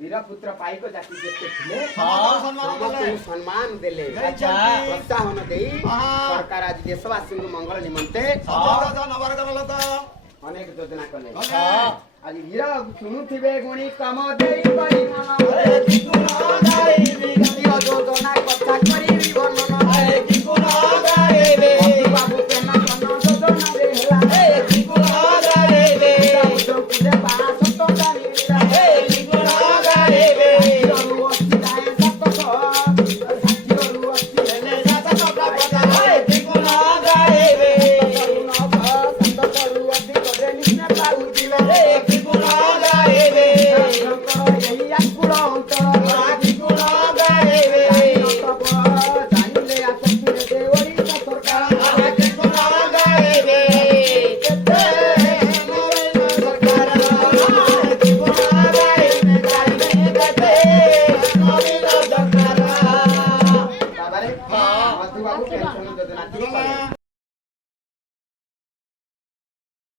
वीरपुत्र पाइक जाति जेते थिले सम्मान देले प्रोत्साहन देई सरकार आज देशवासी मंगल निमंते अनेक योजना कले आज वीर सुनुथिबे गुणी कम देई बड़ी मन की गुण गाइबे योजना कथा करी वर्णन की गुण गाइबे